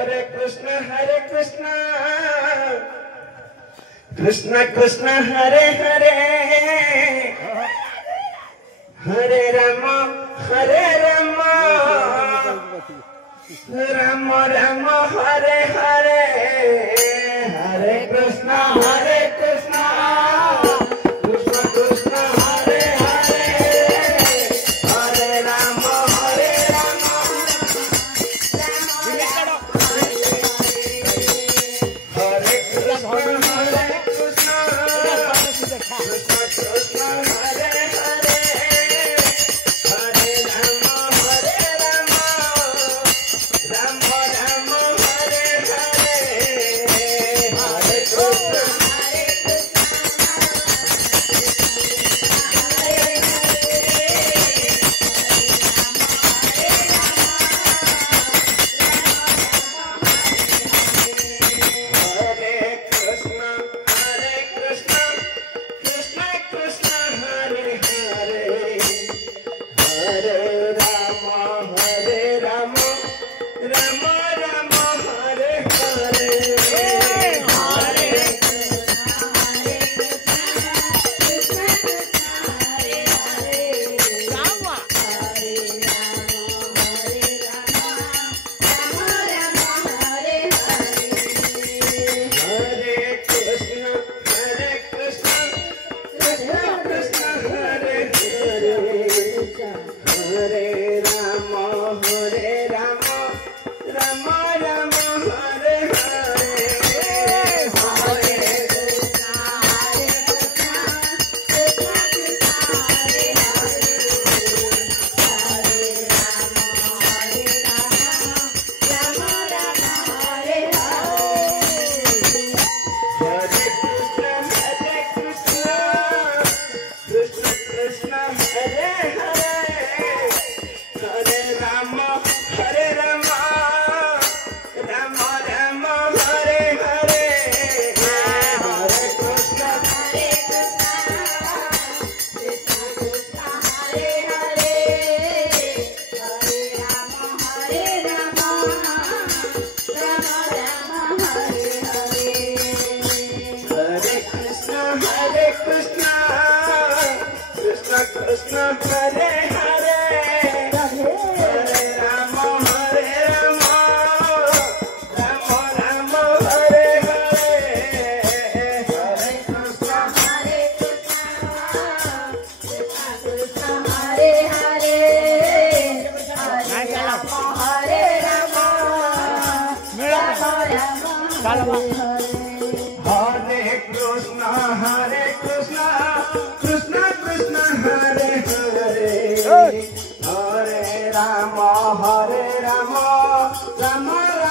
Hare Krishna, Krishna Krishna, Hare Hare, Hare Rama, Rama Rama, Hare Hare, Hare Krishna, Krishna Krishna, Hare Hare, Hare Rama, Hare Krishna, Krishna Krishna, Hare Hare, Hare Rama, Rama Rama, Hare Hare, Hare Krishna. Krishna, Hare Hare, Hare Rama, Rama Rama, Hare Hare, Hare Krishna, Krishna Hare Hare, Hare Rama, Rama Rama, Hare Krishna, Krishna Krishna, Hare Hare, Hare Rama, Rama Rama, Hare Hare, Hare Krishna Krishna, Krishna Hare Hare, Hare Rama, Rama Rama, Hare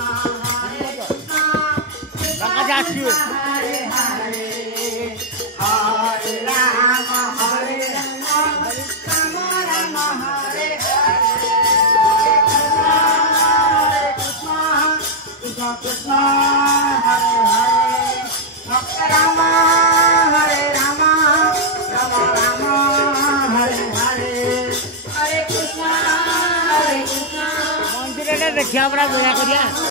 Hare. Hare Hare, Hare Rama, Rama Rama, Hare Hare. Krishna Krishna, Hare Hare, Rama Hare Rama, Rama Rama, Hare Hare. Hare Krishna, Hare Krishna. मंदिर देखिया बड़ा दया करिया।